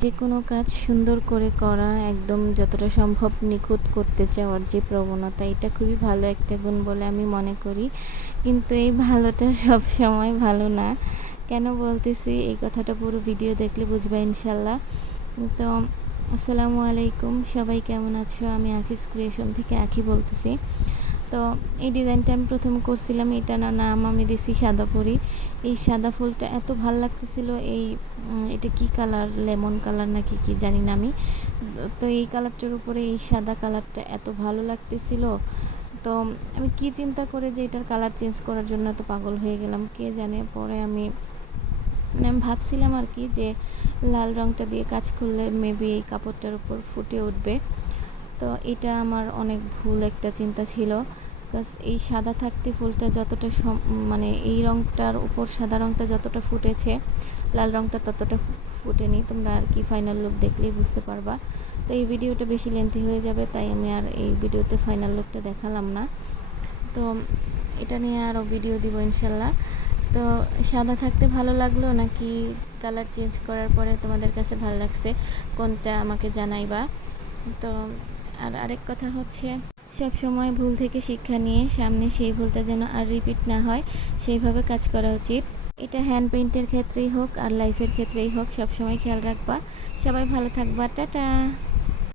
যে কোনো কাজ সুন্দর করে করা, একদম যতটা সম্ভব নিখুঁত করতে চাওয়ার যে প্রবণতা, এটা খুবই ভালো একটা গুণ বলে আমি মনে করি। কিন্তু এই ভালোটা সবসময় ভালো না। কেন বলতেছি এই কথাটা পুরো ভিডিও দেখলে বুঝবা ইনশাল্লাহ। তো আসসালামু আলাইকুম, সবাই কেমন আছো? আমি আকিস ক্রিয়েশন থেকে আঁকি বলতেছি। তো এই ডিজাইনটা আমি প্রথম করছিলাম, এটা নাম আমি দিছি সাদা পরি। এই সাদা ফুলটা এত ভাল লাগতেছিল। এটা কি কালার, লেমন কালার নাকি কি জানি না আমি। তো এই কালারটার উপরে এই সাদা কালারটা এত ভালো লাগতেছিল। তো আমি কি চিন্তা করে যে এটার কালার চেঞ্জ করার জন্য এত পাগল হয়ে গেলাম কে জানে। পরে আমি ভাবছিলাম আর কি যে লাল রঙটা দিয়ে কাজ করলে মেবি এই কাপড়টার উপর ফুটে উঠবে। তো এটা আমার অনেক ভুল একটা চিন্তা ছিল। বিকজ এই সাদা থাকতে ফুলটা যতটা মানে এই রঙটার উপর সাদা রঙটা যতটা ফুটেছে, লাল রঙটা ততটা ফুটেনি। তোমরা আর কি ফাইনাল লুক দেখলেই বুঝতে পারবা। তো এই ভিডিওটা বেশি লেন্থি হয়ে যাবে, তাই আমি আর এই ভিডিওতে ফাইনাল লুকটা দেখালাম না। তো এটা নিয়ে আরও ভিডিও দিব ইনশাল্লাহ। তো সাদা থাকতে ভালো লাগলো নাকি কালার চেঞ্জ করার পরে তোমাদের কাছে ভালো লাগছে, কোনটা আমাকে জানাইবা। তো আরেক কথা হচ্ছে, সব সময় ভুল থেকে শিক্ষা নিয়ে সামনে সেই ভুলটা যেন আর রিপিট না হয়, সেইভাবে কাজ করা উচিত। এটা হ্যান্ড পেইন্টের ক্ষেত্রেই হোক আর লাইফের ক্ষেত্রেই হোক, সব সময় খেয়াল রাখবা। সবাই ভালো থাকবা, টাটা।